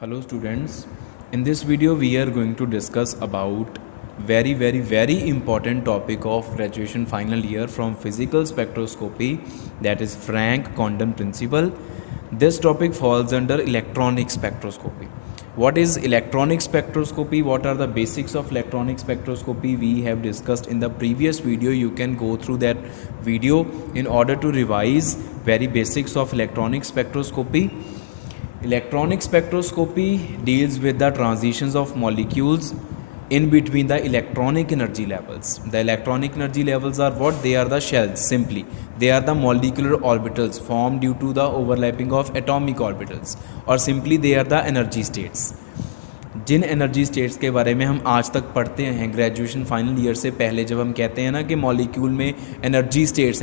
Hello students, in this video we are going to discuss about very important topic of graduation final year from physical spectroscopy, that is Frank Condon principle. This topic falls under electronic spectroscopy. What is electronic spectroscopy? What are the basics of electronic spectroscopy? We have discussed in the previous video. You can go through that video in order to revise very basics of electronic spectroscopy. Electronic spectroscopy deals with the transitions of molecules in between the electronic energy levels. The electronic energy levels are what? They are the shells, simply. They are the molecular orbitals formed due to the overlapping of atomic orbitals, or simply they are the energy states. जिन energy states के बारे में हम आज तक पढ़ते हैं graduation final year से पहले, जब हम कहते हैं ना कि मॉलिक्यूल में एनर्जी स्टेट्स,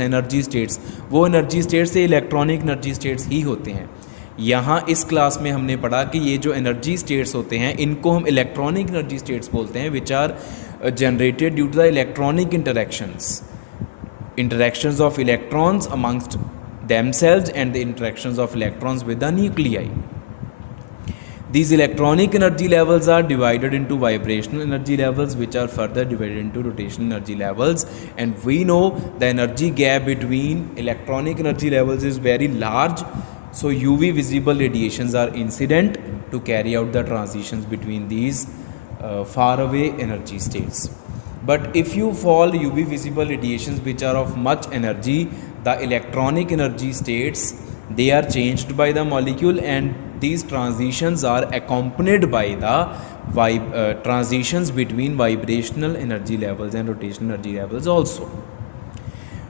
वो एनर्जी स्टेट्स से इलेक्ट्रॉनिक एनर्जी स्टेट्स ही होते हैं. यहाँ इस क्लास में हमने पढ़ा कि ये जो एनर्जी स्टेट्स होते हैं इनको हम इलेक्ट्रॉनिक एनर्जी स्टेट्स बोलते हैं, which are generated due to the electronic interactions of electrons amongst themselves and the interactions of electrons with the nuclei. These electronic energy levels are divided into vibrational energy levels, which are further divided into rotational energy levels, and we know the energy gap between electronic energy levels is very large. So UV visible radiations are incident to carry out the transitions between these far away energy states. But if you fall UV visible radiations which are of much energy, the electronic energy states, they are changed by the molecule, and these transitions are accompanied by the transitions between vibrational energy levels and rotational energy levels also.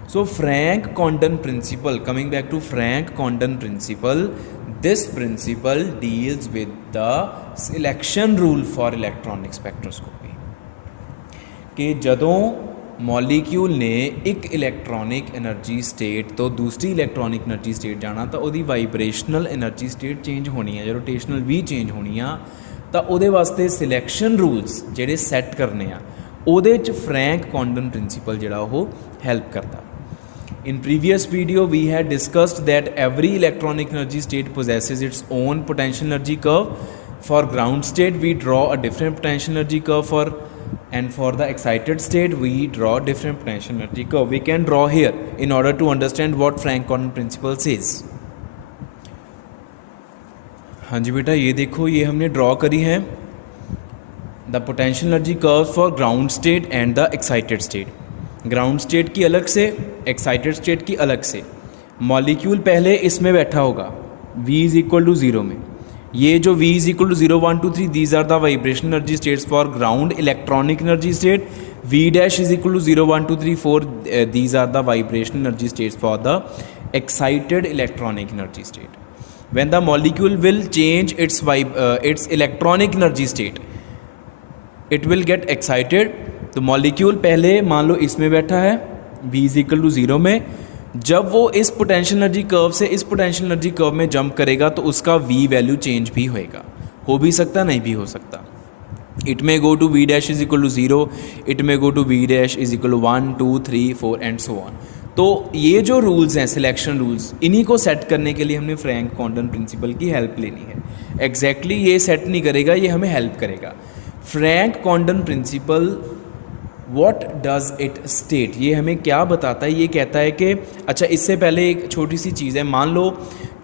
So Frank Condon principle, coming back to Frank Condon principle, this principle deals with the selection rule for electronic spectroscopy. कि जदों molecule ने एक electronic energy state तो दूसरी electronic energy state जाना तो ਉਹਦੀ vibrational energy state change होनी है, रोटेशनल भी चेंज होनी आ, तो ਉਹਦੇ ਵਾਸਤੇ सिलेक्शन रूल्स ਜਿਹੜੇ सैट करने आ, ਉਹਦੇ ਚ फ्रैंक कॉन्डन प्रिंसिपल ਜਿਹੜਾ ਉਹ हेल्प करता. In previous video we had discussed that every electronic energy state possesses its own potential energy curve. For ground state we draw a different potential energy curve, and for the excited state we draw different potential energy curve. We can draw here in order to understand what Frank Condon principle says. हाँ जी बेटा, ये देखो, ये हमने draw करी है the potential energy curve for ground state and the excited state. Ground state की अलग से, एक्साइटेड स्टेट की अलग से. मॉलिक्यूल पहले इसमें बैठा होगा V इज इक्वल टू 0 में. ये जो V is equal to 0 1 2 3 these are the vibrational energy states for ground electronic energy state. V dash is equal to 0 1 2 3 4 these are the vibrational energy states for the excited electronic energy state. When the molecule will change its electronic energy state, it will get excited. तो molecule पहले मान लो इसमें बैठा है V is equal to 0 में. जब वो इस पोटेंशियल एनर्जी कर्व से इस पोटेंशियल एनर्जी कर्व में जंप करेगा तो उसका V वैल्यू चेंज भी होएगा, हो भी सकता, नहीं भी हो सकता. It may go to V dash is equal to 0, it may go to V dash is equal to 1 2 3 4 and so on. तो ये जो रूल्स हैं, सिलेक्शन रूल्स, इन्हीं को सेट करने के लिए हमने फ्रैंक कॉन्डन प्रिंसिपल की हेल्प लेनी है. एग्जैक्टली ये सेट नहीं करेगा, ये हमें हेल्प करेगा. Franck Condon principle what does it state, ये हमें क्या बताता है? ये कहता है कि अच्छा, इससे पहले एक छोटी सी चीज़ है. मान लो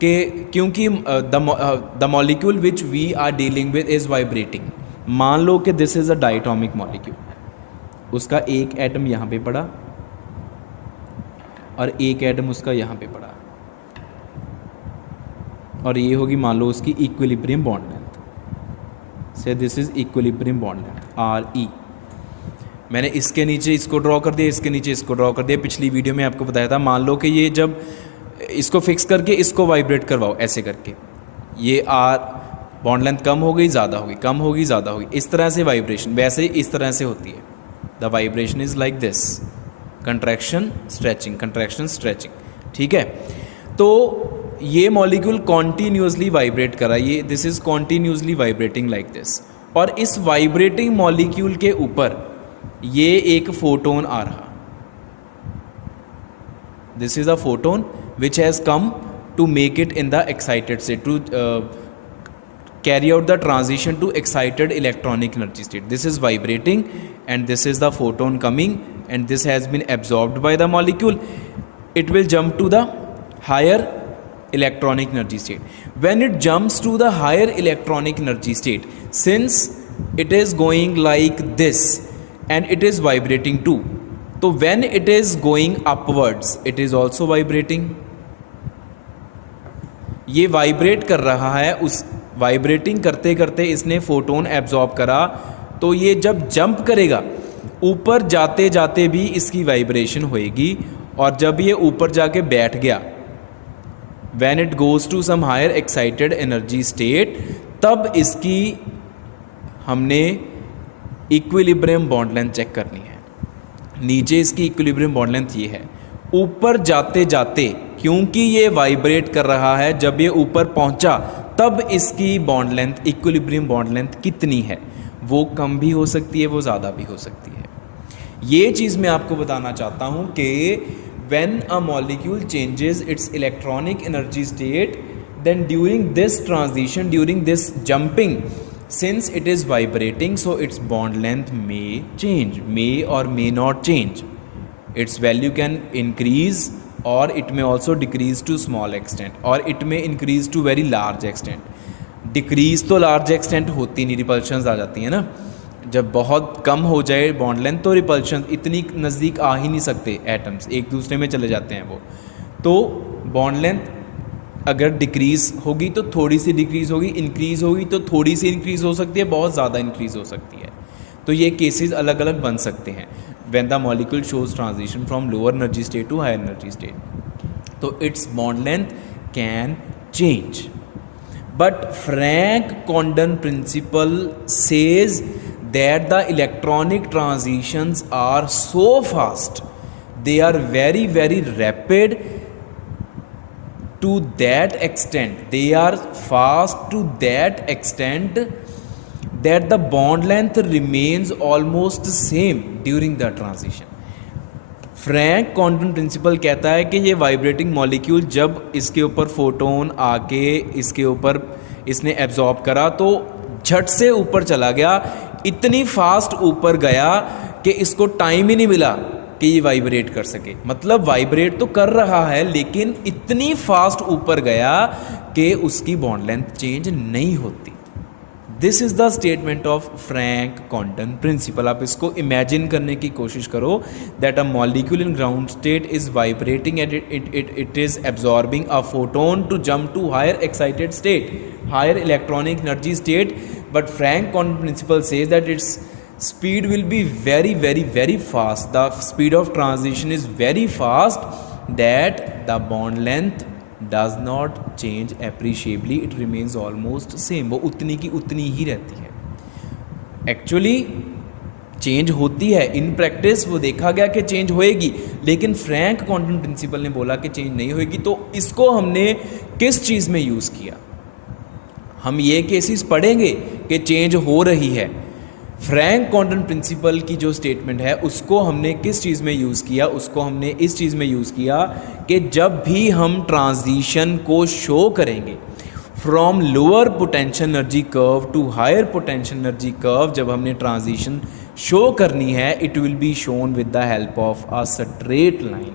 कि क्योंकि the molecule which we are dealing with is vibrating. मान लो कि this is a diatomic molecule, उसका एक एटम यहाँ पे पड़ा और एक एटम उसका यहाँ पे पड़ा, और ये होगी मान लो उसकी इक्विलिब्रियम बॉन्ड लेंथ. से this is equilibrium bond length RE. मैंने इसके नीचे इसको ड्रॉ कर दिया, इसके नीचे इसको ड्रॉ कर दिया. पिछली वीडियो में आपको बताया था, मान लो कि ये जब इसको फिक्स करके इसको वाइब्रेट करवाओ ऐसे करके, ये R बॉन्ड लेंथ कम हो गई, ज़्यादा हो गई, कम हो गई, ज़्यादा हो गई. इस तरह से वाइब्रेशन वैसे ही इस तरह से होती है. The vibration is like this, contraction stretching, contraction stretching. ठीक है, तो ये मॉलिक्यूल कॉन्टीन्यूसली वाइब्रेट करा, ये this is continuously vibrating like this. और इस वाइब्रेटिंग मॉलिक्यूल के ऊपर ये एक फोटोन आ रहा. This is a photon which has come to make it in the excited state, to carry out the transition to excited electronic energy state. This is vibrating and this is the photon coming and this has been absorbed by the molecule. It will jump to the higher electronic energy state. When it jumps to the higher electronic energy state, since it is going like this and it is vibrating too, so when it is going upwards it is also vibrating. ये vibrate कर रहा है, उस vibrating करते करते इसने photon absorb करा, तो ये जब जंप करेगा ऊपर जाते जाते भी इसकी वाइब्रेशन होएगी, और जब ये ऊपर जाके बैठ गया when it goes to some higher excited energy state, तब इसकी हमने इक्विलिब्रियम बॉन्ड लेंथ चेक करनी है. नीचे इसकी इक्विलिब्रियम बॉन्ड लेंथ ये है, ऊपर जाते जाते क्योंकि ये वाइब्रेट कर रहा है, जब ये ऊपर पहुंचा तब इसकी bond length, equilibrium bond length कितनी है, वो कम भी हो सकती है, वो ज़्यादा भी हो सकती है. ये चीज़ मैं आपको बताना चाहता हूँ कि when a molecule changes its electronic energy state, then during this transition, during this jumping, since it is vibrating, so its bond length may change, may or may not change. Its value can increase or it may also decrease to small extent, or it may increase to very large extent. Decrease तो large extent होती नहीं, repulsions आ जाती हैं ना. जब बहुत कम हो जाए बॉन्ड लेंथ तो रिपल्शन इतनी नज़दीक आ ही नहीं सकते, एटम्स एक दूसरे में चले जाते हैं वो. तो बॉन्ड लेंथ अगर डिक्रीज़ होगी तो थोड़ी सी डिक्रीज़ होगी, इंक्रीज़ होगी तो थोड़ी सी इंक्रीज़ हो सकती है, बहुत ज़्यादा इंक्रीज़ हो सकती है. तो ये केसेस अलग अलग बन सकते हैं when the molecule shows transition from lower energy state to higher energy state. तो it's bond length can change. But Franck Condon principle says that the electronic transitions are so fast, they are very very rapid. To that extent, they are fast to that extent that the bond length remains almost same during the transition. Franck Condon principle कहता है कि ये vibrating molecule जब इसके ऊपर photon आके इसके ऊपर इसने एब्जॉर्ब करा तो झट से ऊपर चला गया, इतनी फास्ट ऊपर गया कि इसको टाइम ही नहीं मिला कि ये वाइब्रेट कर सके. मतलब वाइब्रेट तो कर रहा है लेकिन इतनी फास्ट ऊपर गया कि उसकी बॉन्ड लेंथ चेंज नहीं होती. This is the statement of Franck Condon principle. आप इसको इमेजिन करने की कोशिश करो that a molecule in ground state is vibrating and it is absorbing a photon to jump to higher excited state, higher electronic energy state. But Franck Condon principle says that it's speed will be very very very fast, the speed of transition is very fast, that the bond length does not change appreciably, it remains almost same. वो उतनी की उतनी ही रहती है. Actually change होती है, in practice वो देखा गया कि चेंज होएगी, लेकिन फ्रैंक-कोंडन प्रिंसिपल ने बोला कि चेंज नहीं होएगी. तो इसको हमने किस चीज़ में यूज़ किया? हम ये केसेस पढ़ेंगे कि चेंज हो रही है. फ्रैंक-कोंडन प्रिंसिपल की जो स्टेटमेंट है उसको हमने किस चीज़ में यूज़ किया? उसको हमने इस चीज़ में यूज़ किया कि जब भी हम ट्रांजिशन को शो करेंगे from lower potential energy curve to higher potential energy curve, जब हमने ट्रांजिशन शो करनी है, it will be shown with the help of a straight line.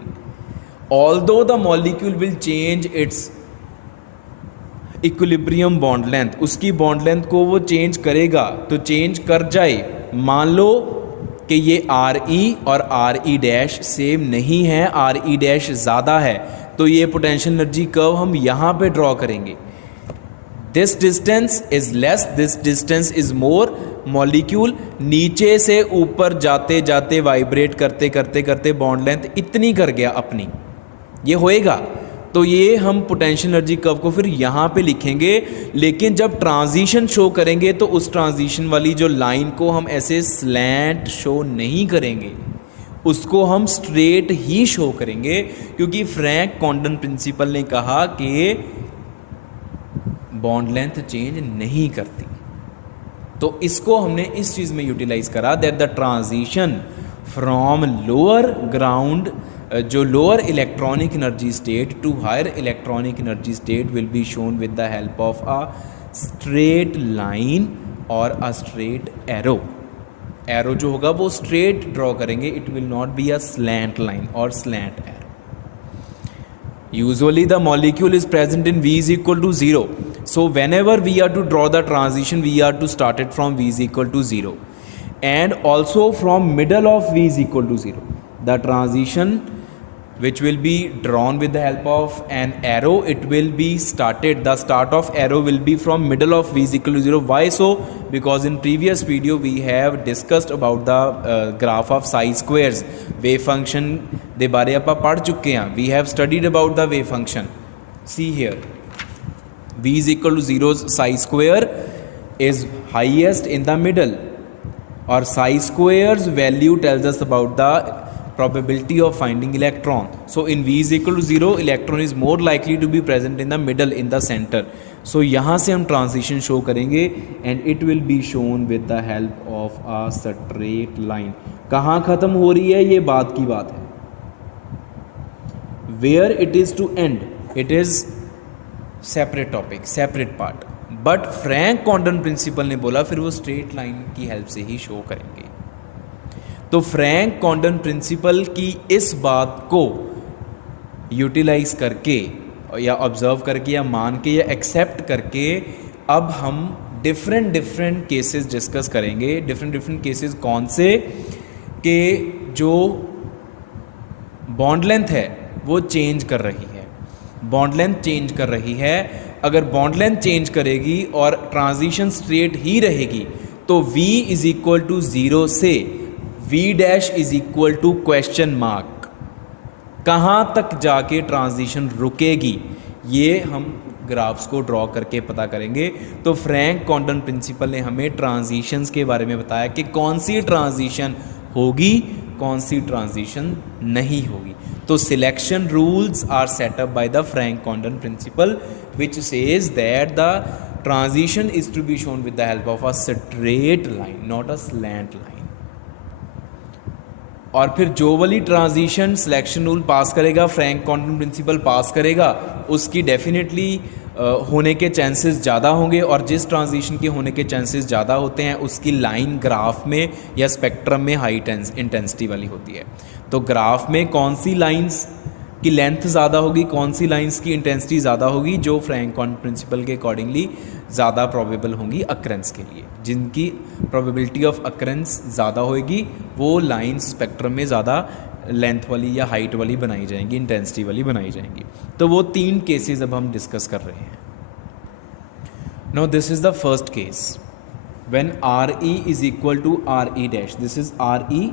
Although the molecule will change its equilibrium bond length, उसकी bond length को वो change करेगा तो change कर जाए. मान लो कि ये आर ई और आर ई डैश सेम नहीं है, आर ई डैश ज़्यादा है, तो ये पोटेंशियल एनर्जी कर्व हम यहाँ पे ड्रॉ करेंगे. This distance is less, this distance is more. Molecule नीचे से ऊपर जाते जाते वाइब्रेट करते करते करते बॉन्ड लेंथ इतनी कर गया अपनी, ये होएगा. तो ये हम पोटेंशियल एनर्जी कर्व को फिर यहाँ पे लिखेंगे, लेकिन जब ट्रांजिशन शो करेंगे तो उस ट्रांजिशन वाली जो लाइन को हम ऐसे स्लैंट शो नहीं करेंगे, उसको हम स्ट्रेट ही शो करेंगे, क्योंकि फ्रैंक-कोंडन प्रिंसिपल ने कहा कि बॉन्ड लेंथ चेंज नहीं करती. तो इसको हमने इस चीज़ में यूटिलाइज करा that the transition from lower ground, जो lower electronic energy state to higher electronic energy state will be shown with the help of a straight line और अ स्ट्रेट एरो. एरो जो होगा वो स्ट्रेट ड्रॉ करेंगे, it will not be a slant line और slant arrow. Usually the molecule is present in V is equal to 0. So whenever we are to draw the transition, we are to start it from V is equal to 0. And also from middle of V is equal to 0. The transition which will be drawn with the help of an arrow, it will be started, the start of arrow will be from middle of V is equal to 0. Why so? Because in previous video we have discussed about the graph of psi squares. Wave function ਦੇ ਬਾਰੇ ਆਪਾਂ ਪੜ੍ਹ ਚੁੱਕੇ ਹਾਂ. We have studied about the wave function. See here, V is equal to 0's psi square is highest in the middle, or psi square's value tells us about the probability of finding electron. So in V is equal to 0, electron is more likely to be present in the middle, in the center. So यहाँ से हम transition show करेंगे and it will be shown with the help of a straight line. कहाँ ख़त्म हो रही है ये बात की बात है. Where it is to end, it is separate topic, separate part. But Franck Condon principle ने बोला फिर वो स्ट्रेट लाइन की हेल्प से ही शो करेंगे. तो फ्रैंक कॉन्डन प्रिंसिपल की इस बात को यूटिलाइज करके या ऑब्जर्व करके या मान के या एक्सेप्ट करके अब हम डिफरेंट केसेस डिस्कस करेंगे. डिफरेंट केसेस कौन से? कि जो बॉन्ड लेंथ है वो चेंज कर रही है. बॉन्ड लेंथ चेंज कर रही है. अगर बॉन्ड लेंथ चेंज करेगी और ट्रांजिशन स्ट्रेट ही रहेगी तो V इज इक्वल टू 0 से V dash is equal to question mark. कहाँ तक जाके ट्रांजिशन रुकेगी ये हम ग्राफ्स को ड्रॉ करके पता करेंगे. तो फ्रैंक कॉन्डन प्रिंसिपल ने हमें ट्रांजिशंस के बारे में बताया कि कौन सी ट्रांजिशन होगी, कौन सी ट्रांजिशन नहीं होगी. तो selection rules are set up by the Franck Condon principle which says that the transition is to be shown with the help of a straight line, not a slant line. और फिर जो वाली transition selection rule पास करेगा, Franck Condon principal पास करेगा, उसकी definitely होने के chances ज़्यादा होंगे. और जिस ट्रांजिशन के होने के चांसेस ज़्यादा होते हैं उसकी लाइन ग्राफ में या स्पेक्ट्रम में हाई इंटेंसिटी वाली होती है. तो ग्राफ में कौन सी लाइंस की लेंथ ज़्यादा होगी, कौन सी लाइंस की इंटेंसिटी ज़्यादा होगी, जो फ्रैंक कॉन्डन प्रिंसिपल के अकॉर्डिंगली ज़्यादा प्रोबेबल होंगी अक्रेंस के लिए. जिनकी प्रोबेबिलिटी ऑफ अक्रेंस ज़्यादा होगी वो लाइंस स्पेक्ट्रम में ज़्यादा लेंथ वाली या हाइट वाली बनाई जाएंगी, इंटेंसिटी वाली बनाई जाएंगी. तो वो 3 केसेस अब हम डिस्कस कर रहे हैं. Now this is the first case when RE is equal to RE dash. This is RE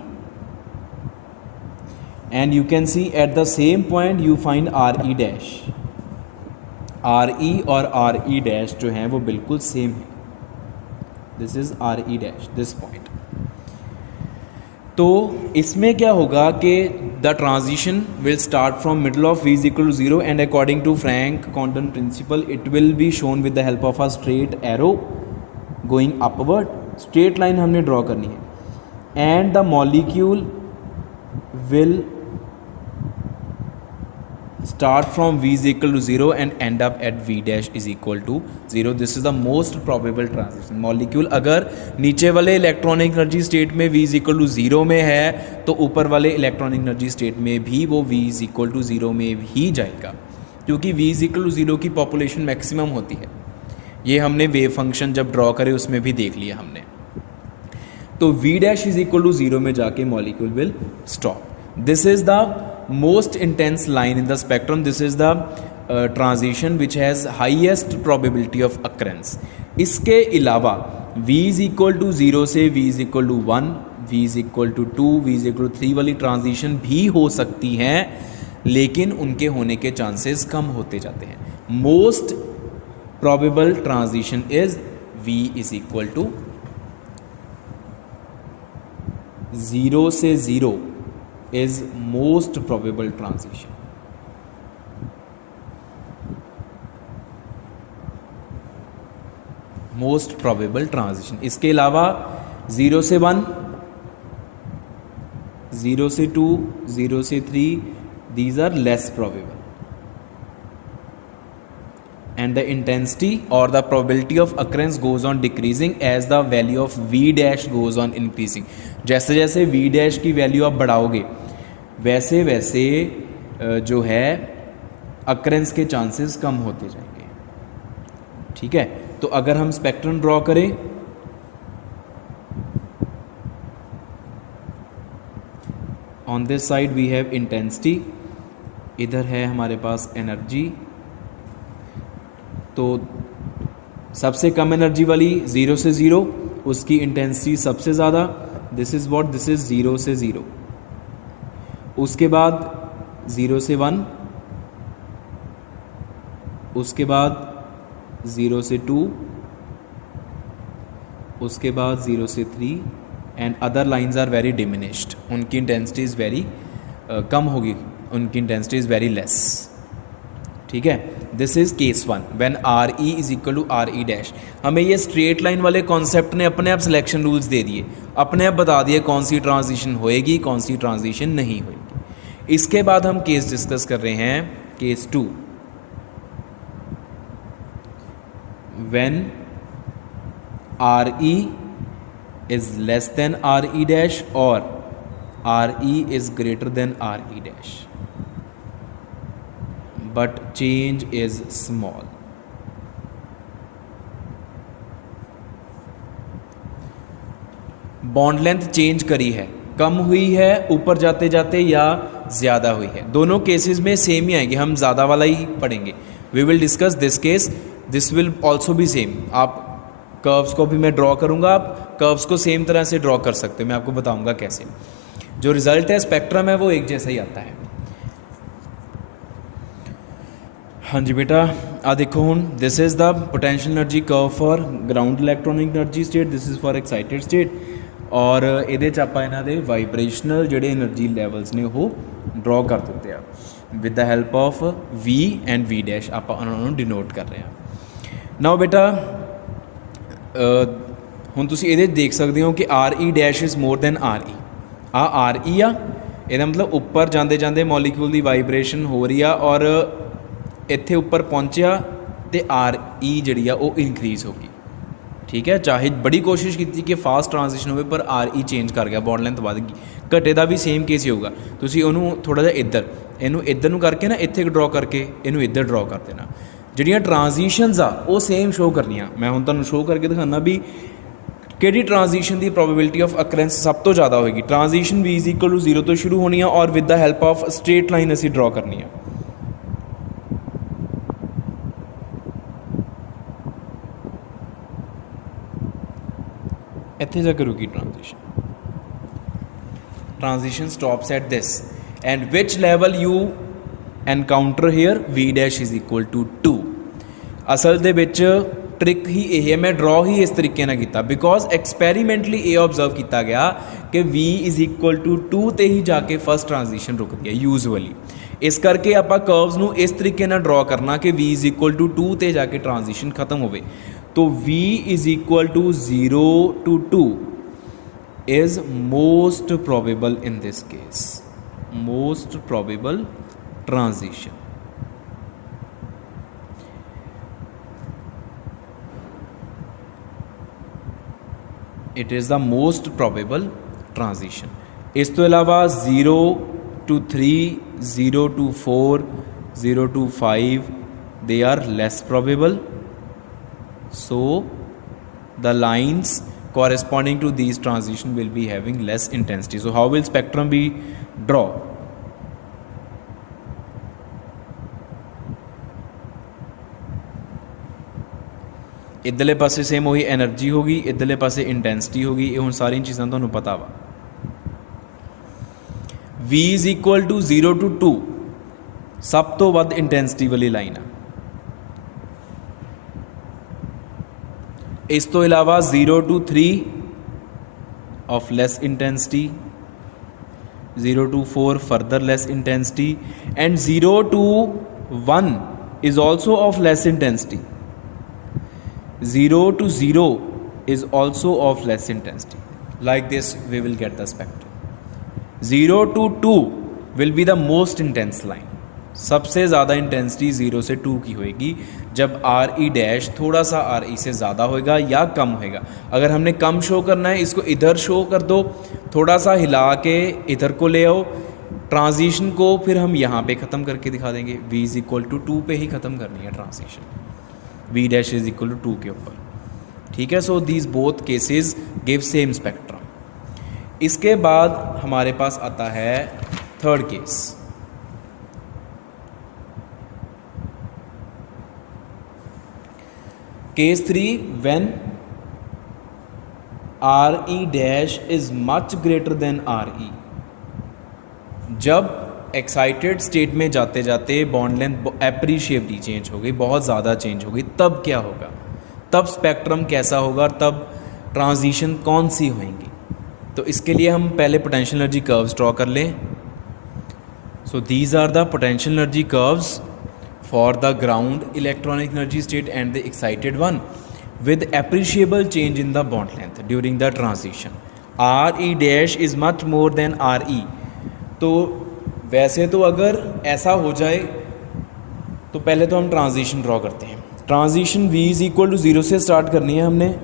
and you can see at the same point you find RE dash. RE और RE dash जो हैं वो बिल्कुल same है. This is RE dash, this point. तो इसमें क्या होगा कि the transition will start from middle of V is equal to 0 and according to Frank Condon principle it will be shown with the help of a straight arrow going upward. Straight line हमने draw करनी है and the molecule will start from V is equal to 0 and end up at V dash is equal to 0. This is the most probable transition. Molecule अगर नीचे वाले electronic energy state में V is equal to 0 में है तो ऊपर वाले electronic energy state में भी वो V is equal to 0 में ही जाएगा, क्योंकि V is equal to 0 की पॉपुलेशन मैक्सिमम होती है. ये हमने वेव फंक्शन जब ड्रॉ करे उसमें भी देख लिया हमने. तो V dash is equal to 0 में जाके molecule will stop. This is the most intense line in the spectrum. This is the transition which has highest probability of occurrence. इसके अलावा V is equal to 0 से V is equal to 1, V is equal to 2, V is equal to 3 वाली transition भी हो सकती हैं, लेकिन उनके होने के चांसेस कम होते जाते हैं. Most probable transition is V is equal to 0 से 0 is most probable transition. Most probable transition. इसके अलावा 0 से 1, 0 से 2, 0 से 3, these are less probable. and the intensity or the probability of occurrence goes on decreasing as the value of v dash goes on increasing. जैसे जैसे v dash की value आप बढ़ाओगे वैसे वैसे जो है अक्रेंस के चांसेस कम होते जाएंगे. ठीक है, तो अगर हम स्पेक्ट्रम ड्रॉ करें, on this side we have intensity, इधर है हमारे पास एनर्जी. तो सबसे कम एनर्जी वाली 0 से 0, उसकी इंटेंसिटी सबसे ज़्यादा. This is what, this is 0 से 0. उसके बाद 0 से 1, उसके बाद 0 से 2, उसके बाद 0 से 3 and other lines are very diminished. उनकी इंटेंसिटी इज़ वेरी कम होगी, उनकी इंटेंसिटी इज़ वेरी लेस. ठीक है, this is case 1 when R E is equal to R E dash. हमें ये स्ट्रेट लाइन वाले कॉन्सेप्ट ने अपने आप सिलेक्शन रूल्स दे दिए, अपने आप बता दिए कौन सी ट्रांजिशन होएगी कौन सी ट्रांजिशन नहीं होएगी. इसके बाद हम केस डिस्कस कर रहे हैं, case 2 when R E is less than R E dash और R E is greater than R E dash but change is small. Bond length change करी है, कम हुई है ऊपर जाते जाते या ज़्यादा हुई है. दोनों केसेस में सेम ही आएंगे, हम ज़्यादा वाला ही पढ़ेंगे. We will discuss this case, this will also be same. आप कर्व्स को भी मैं ड्रॉ करूँगा, आप कर्व्स को सेम तरह से ड्रॉ कर सकते हैं, मैं आपको बताऊँगा कैसे. जो रिजल्ट है स्पेक्ट्रम है वो एक जैसा ही आता है. हाँ जी बेटा, आ देखो हूँ, this is the potential energy curve for ground electronic energy state, this is for excited state. और ਇਹਦੇ 'ਚ ਆਪਾਂ ਇਹਨਾਂ ਦੇ ਵਾਈਬ੍ਰੇਸ਼ਨਲ ਜਿਹੜੇ એનર્ਜੀ ਲੈਵਲਸ ਨੇ ਉਹ ਡਰਾ ਕਰ ਦਿੱਤੇ ਆ with the help of V and V dash. ਆਪਾਂ ਉਹਨਾਂ ਨੂੰ ਡਿਨੋਟ ਕਰ ਰਹੇ ਹਾਂ. ਨਾਓ ਬੇਟਾ ਹੁਣ ਤੁਸੀਂ ਇਹਦੇ ਦੇਖ ਸਕਦੇ ਹੋ ਕਿ R E dash is more than R E. ਆ ਆਰ ਈ ਆ, ਇਹਦਾ ਮਤਲਬ ਉੱਪਰ ਜਾਂਦੇ ਜਾਂਦੇ ਮੋਲੀਕਿਊਲ ਦੀ ਵਾਈਬ੍ਰੇਸ਼ਨ ਹੋ ਰਹੀ ਆ ਔਰ ਇੱਥੇ ਉੱਪਰ ਪਹੁੰਚਿਆ ਤੇ ਆਰ ਈ ਜਿਹੜੀ ਆ ਉਹ ਇਨਕਰੀਜ਼ ਹੋ ਗਈ. ਠੀਕ ਹੈ, ਚਾਹੇ ਬੜੀ ਕੋਸ਼ਿਸ਼ ਕੀਤੀ ਕਿ ਫਾਸਟ ਟ੍ਰਾਂਜੀਸ਼ਨ ਹੋਵੇ ਪਰ ਆਰ ਈ ਚੇਂਜ ਕਰ ਗਿਆ, ਬੌਂਡ ਲੈਂਥ ਵੱਧ ਗਈ. ਘਟੇ ਦਾ ਵੀ ਸੇਮ ਕੇਸ ਹੀ ਹੋਊਗਾ. ਤੁਸੀਂ ਉਹਨੂੰ ਥੋੜ੍ਹਾ ਜਿਹਾ ਇੱਧਰ, ਇਹਨੂੰ ਇੱਧਰ ਨੂੰ ਕਰਕੇ ਨਾ ਇੱਥੇ ਡਰॉ ਕਰਕੇ ਇਹਨੂੰ ਇੱਧਰ ਡਰॉ ਕਰ ਦੇਣਾ. ਜਿਹੜੀਆਂ ਟ੍ਰਾਂਜੀਸ਼ਨਸ ਆ ਉਹ ਸੇਮ ਸ਼ੋ ਕਰਨੀਆਂ. ਮੈਂ ਹੁਣ ਤੁਹਾਨੂੰ ਸ਼ੋ ਕਰਕੇ ਦਿਖਾਉਣਾ ਵੀ ਕਿਹੜੀ ਟ੍ਰਾਂਜੀਸ਼ਨ ਦੀ ਪ੍ਰੋਬੇਬਿਲਿਟੀ ਆਫ ਅਕਰੈਂਸ ਸਭ ਤੋਂ ਜ਼ਿਆਦਾ ਹੋਏਗੀ. Transition V is equal to 0 ਤੋਂ ਸ਼ੁਰੂ ਹੋਣੀ ਆ ਔਰ with the help of straight line ਅਸੀਂ ਡਰॉ ਕਰਨੀ ਆ. ਇੱਥੇ ਜਾ ਕੇ ਰੁਕੀ transition stops at this and which level you encounter here V dash is equal to 2. असल दे विच ट्रिक ही यह है, मैं ड्रॉ ही इस तरीके ना किया बिकॉज एक्सपैरीमेंटली ये ऑबजर्व किया गया कि V इज इक्वल टू 2 ते ही जाके फस्ट ट्रांजिशन रुकती है यूजअली. इस करके आप कर्व्स नू इस तरीके ना ड्रॉ करना कि V इज इक्वल टू 2 ते जाके ट्रांजिशन खत्म होवे. तो V is equal to 0 to 2 is most probable in this case, most probable transition. It is the most probable transition. इस तो अलावा 0 to 3, 0 to 4, 0 to 5 they are less probable. So the lines corresponding to these transition will be having less intensity. So how will spectrum be draw? इधरले पासे same वही energy होगी, इधरले पासे intensity होगी. ये हुण सारी चीज़ां तुहानूं पता वा. V is equal to 0 to 2 सब तो वध इंटेंसिटी वाली लाइन है. इस तो अलावा 0 to 3 of less intensity, 0 to 4 further less intensity and 0 to 1 is also of less intensity. 0 to 0 is also of less intensity. Like this we will get the spectrum. 0 to 2 will be the most intense line. सबसे ज़्यादा intensity 0 से 2 की होएगी जब are E dash थोड़ा सा R E से ज़्यादा होएगा या कम होएगा। अगर हमने कम शो करना है, इसको इधर शो कर दो, थोड़ा सा हिला के इधर को ले आओ, ट्रांजिशन को फिर हम यहाँ पे ख़त्म करके दिखा देंगे। v इज़ इक्वल टू 2 पे ही ख़त्म करनी है transition, v dash is equal to 2 के ऊपर, ठीक है। So these both cases give same spectrum. इसके बाद हमारे पास आता है third case. Case 3, when R E dash is much greater than R E. जब एक्साइटेड स्टेट में जाते जाते बॉन्ड लेंथ एप्रीशिएबली चेंज हो गई, बहुत ज़्यादा चेंज हो गई, तब क्या होगा, तब स्पेक्ट्रम कैसा होगा, तब ट्रांजिशन कौन सी होंगी। तो इसके लिए हम पहले पोटेंशियल एनर्जी कर्व्स ड्रॉ कर लें। So these are the potential energy curves for the ground electronic energy state and the excited one with appreciable change in the bond length during the transition. RE dash is much more than RE. तो वैसे तो अगर ऐसा हो जाए तो पहले तो हम ट्रांजिशन ड्रॉ करते हैं। Transition V is equal to 0 से स्टार्ट करनी है हमने,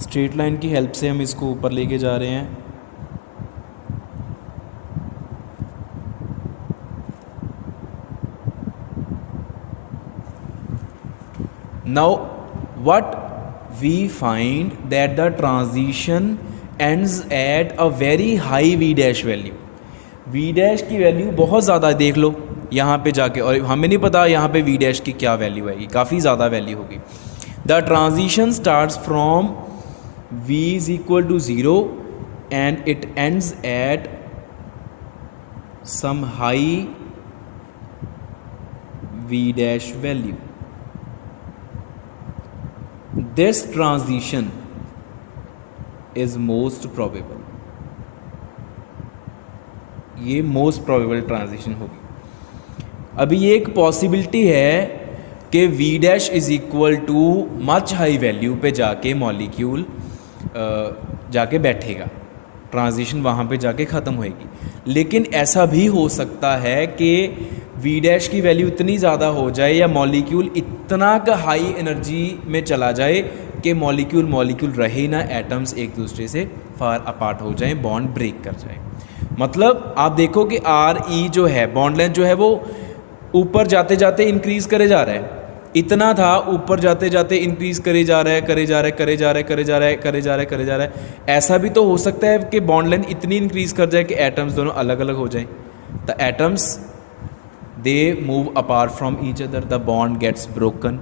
स्ट्रेट लाइन की हेल्प से हम इसको ऊपर लेके जा रहे हैं। Now what we find that the transition ends at a very high v dash value. v dash की वैल्यू बहुत ज़्यादा, देख लो यहाँ पे जाके, और हमें नहीं पता यहाँ पे v dash की क्या वैल्यू आएगी, काफ़ी ज़्यादा वैल्यू होगी। The transition starts from v is equal to 0 and it ends at some high v dash value. This transition is most probable. ये मोस्ट प्रोबेबल ट्रांजिशन होगी। अभी ये एक पॉसिबिलिटी है कि v dash is equal too much high value पे जाके molecule जाके बैठेगा, ट्रांजिशन वहाँ पे जाके ख़त्म होएगी। लेकिन ऐसा भी हो सकता है कि v डैश की वैल्यू इतनी ज़्यादा हो जाए या मॉलिक्यूल इतना का हाई एनर्जी में चला जाए कि मॉलिक्यूल रहे ना, एटम्स एक दूसरे से फार अपार्ट हो जाएं, बॉन्ड ब्रेक कर जाए। मतलब आप देखो कि आर ई जो है, बॉन्ड लेंथ जो है वो ऊपर जाते जाते इंक्रीज़ करे जा रहा है, इतना था ऊपर जाते जाते इंक्रीज़ करे जा रहा है। ऐसा भी तो हो सकता है कि बॉन्ड लेंथ इतनी इंक्रीज़ कर जाए कि एटम्स दोनों अलग अलग हो जाएं। The atoms they move apart from each other, the bond gets broken.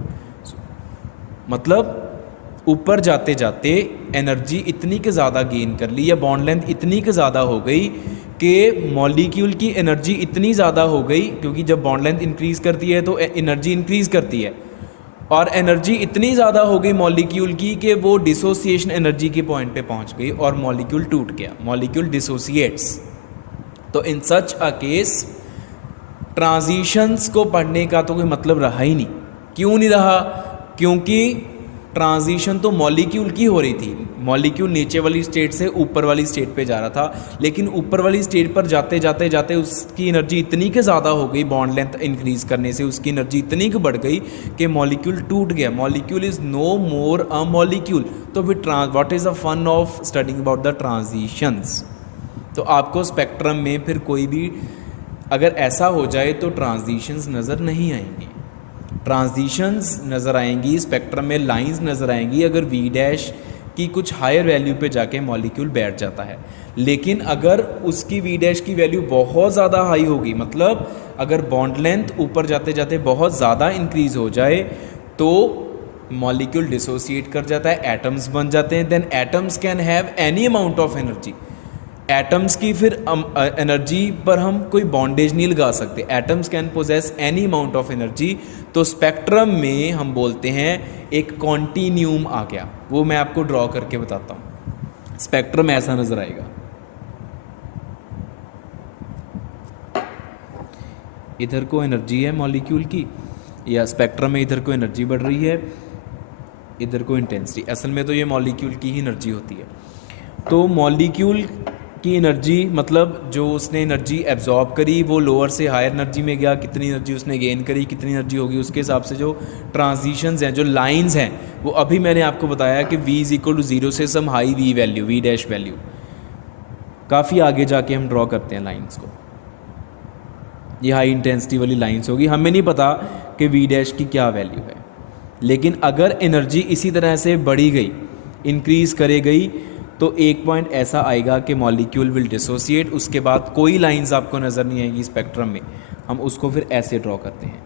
मतलब ऊपर जाते जाते एनर्जी इतनी के ज़्यादा गेन कर ली या बॉन्ड लेंथ इतनी के ज़्यादा हो गई कि मॉलिक्यूल की एनर्जी इतनी ज़्यादा हो गई, क्योंकि जब बॉन्ड लेंथ इंक्रीज़ करती है तो एनर्जी इंक्रीज़ करती है, और एनर्जी इतनी ज़्यादा हो गई मॉलिक्यूल की कि वो डिसोसिएशन एनर्जी के पॉइंट पे पहुंच गई और मॉलिक्यूल टूट गया, मॉलिक्यूल डिसोसिएट्स। तो इन सच अ केस ट्रांजिशंस को पढ़ने का तो कोई मतलब रहा ही नहीं। क्यों नहीं रहा? क्योंकि ट्रांजिशन तो मॉलिक्यूल की हो रही थी, मॉलिक्यूल नीचे वाली स्टेट से ऊपर वाली स्टेट पे जा रहा था, लेकिन ऊपर वाली स्टेट पर जाते जाते उसकी एनर्जी इतनी के ज़्यादा हो गई, बॉन्ड लेंथ इंक्रीज़ करने से उसकी एनर्जी इतनी की बढ़ गई कि मॉलिक्यूल टूट गया। Molecule is no more a molecule. तो फिर what is the fun of studying about the transitions? तो आपको स्पेक्ट्रम में फिर कोई भी अगर ऐसा हो जाए तो ट्रांजिशंस नज़र नहीं आएंगी। ट्रांजिशंस नज़र आएंगी, स्पेक्ट्रम में लाइंस नज़र आएंगी अगर v डैश की कुछ हायर वैल्यू पे जाके मॉलिक्यूल बैठ जाता है। लेकिन अगर उसकी v डैश की वैल्यू बहुत ज़्यादा हाई होगी, मतलब अगर बॉन्ड लेंथ ऊपर जाते जाते बहुत ज़्यादा इंक्रीज़ हो जाए तो मॉलिक्यूल डिसोसिएट कर जाता है, एटम्स बन जाते हैं। Then atoms can have any amount of energy. Atoms की फिर एनर्जी पर हम कोई बॉन्डेज नहीं लगा सकते। Atoms can possess any amount of energy. तो स्पेक्ट्रम में हम बोलते हैं एक कॉन्टिन्यूम आ गया, वो मैं आपको ड्रॉ करके बताता हूँ। स्पेक्ट्रम ऐसा नजर आएगा, इधर को एनर्जी है मॉलिक्यूल की, या स्पेक्ट्रम में इधर को एनर्जी बढ़ रही है, इधर को इंटेंसिटी। असल में तो ये मॉलिक्यूल की ही एनर्जी होती है। तो मॉलिक्यूल की एनर्जी मतलब जो उसने एनर्जी एब्जॉर्ब करी वो लोअर से हायर एनर्जी में गया, कितनी एनर्जी उसने गेन करी, कितनी एनर्जी होगी, उसके हिसाब से जो ट्रांजिशंस हैं, जो लाइंस हैं, वो अभी मैंने आपको बताया कि v इज इक्वल टू 0 से some high v value, v dash value, काफ़ी आगे जाके हम ड्रॉ करते हैं लाइंस को। ये हाई इंटेंसिटी वाली लाइंस होगी, हमें नहीं पता कि v डैश की क्या वैल्यू है, लेकिन अगर एनर्जी इसी तरह से बढ़ी गई, इंक्रीज़ करे गई, तो एक पॉइंट ऐसा आएगा कि मॉलिक्यूल विल डिसोसिएट, उसके बाद कोई लाइंस आपको नज़र नहीं आएगी स्पेक्ट्रम में, हम उसको फिर ऐसे ड्रॉ करते हैं,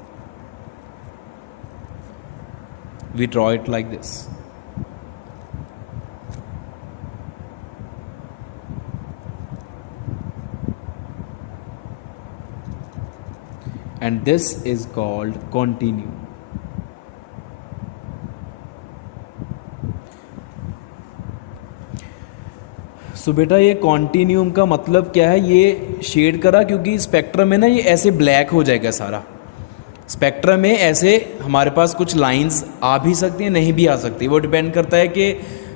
we draw it like this. and this is called continuum. So बेटा ये कॉन्टीन्यूम का मतलब क्या है, ये शेड करा क्योंकि स्पेक्ट्रम में ना ये ऐसे ब्लैक हो जाएगा सारा, स्पेक्ट्रम में ऐसे हमारे पास कुछ लाइंस आ भी सकती हैं, नहीं भी आ सकती, वो डिपेंड करता है कि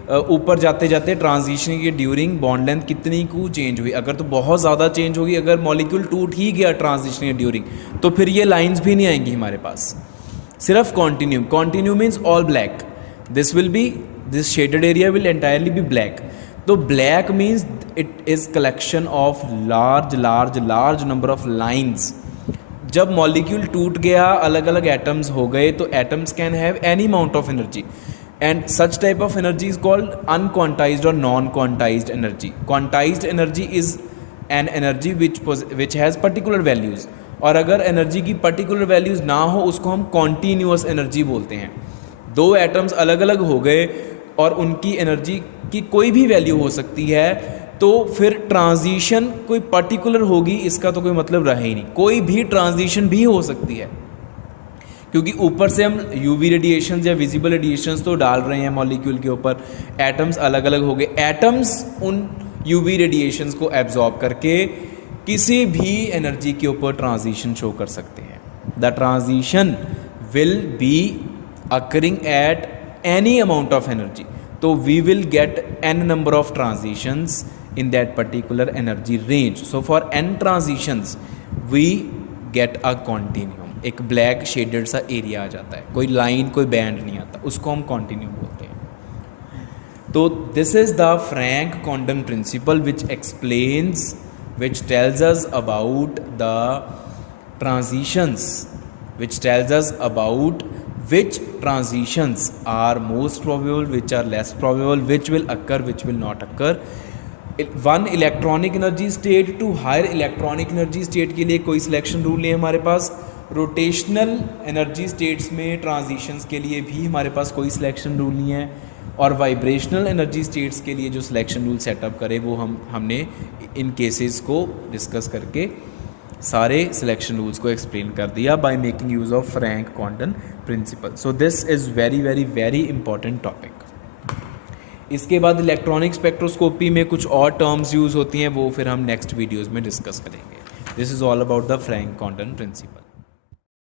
ऊपर जाते जाते ट्रांजिशन के ड्यूरिंग बॉन्ड लेंथ कितनी को चेंज हुई। अगर तो बहुत ज़्यादा चेंज होगी, अगर मॉलिक्यूल टूट ही गया ट्रांजिशन के ड्यूरिंग, तो फिर ये लाइंस भी नहीं आएंगी हमारे पास। सिर्फ continuum, continuum means all black, this will be, this shaded area will entirely be black. तो black means it is collection of large large large number of lines. जब मॉलिक्यूल टूट गया, अलग अलग एटम्स हो गए, तो atoms can have any amount of energy, and such type of energy is called unquantized or non-quantized energy. Quantized energy is an energy which has particular values, और अगर एनर्जी की पर्टिकुलर वैल्यूज़ ना हो उसको हम कॉन्टीन्यूअस एनर्जी बोलते हैं। दो एटम्स अलग अलग हो गए और उनकी एनर्जी की कोई भी वैल्यू हो सकती है, तो फिर ट्रांजिशन कोई पर्टिकुलर होगी इसका तो कोई मतलब रहा ही नहीं, कोई भी ट्रांजिशन भी हो सकती है, क्योंकि ऊपर से हम यूवी रेडिएशंस या विजिबल रेडिएशंस तो डाल रहे हैं मॉलिक्यूल के ऊपर, एटम्स अलग अलग हो गए, एटम्स उन यूवी रेडिएशंस को एब्जॉर्ब करके किसी भी एनर्जी के ऊपर ट्रांजिशन शो कर सकते हैं। The transition will be occurring at any amount of energy, तो we will get N number of transitions in that particular energy range. So for N transitions we get a continuum, एक black shaded सा area आ जाता है, कोई line कोई band नहीं आता, उसको हम कॉन्टिन्यूम बोलते हैं। तो this is the Franck Condon principal which explains, which tells us about the transitions, which tells us about which transitions are most probable, which are less probable, which will occur, which will not occur. One electronic energy state to higher electronic energy state के लिए कोई selection rule नहीं है हमारे पास। Rotational energy states में transitions के लिए भी हमारे पास कोई सिलेक्शन रूल नहीं है, और वाइब्रेशनल एनर्जी स्टेट्स के लिए जो सिलेक्शन रूल सेटअप करे वो हमने इन केसेस को डिस्कस करके सारे सिलेक्शन रूल्स को एक्सप्लेन कर दिया by making use of Franck Condon principle. So this is very very very important topic. इसके बाद इलेक्ट्रॉनिक स्पेक्ट्रोस्कोपी में कुछ और टर्म्स यूज़ होती हैं, वो फिर हम नेक्स्ट वीडियोज़ में डिस्कस करेंगे। This is all about the Franck Condon principal.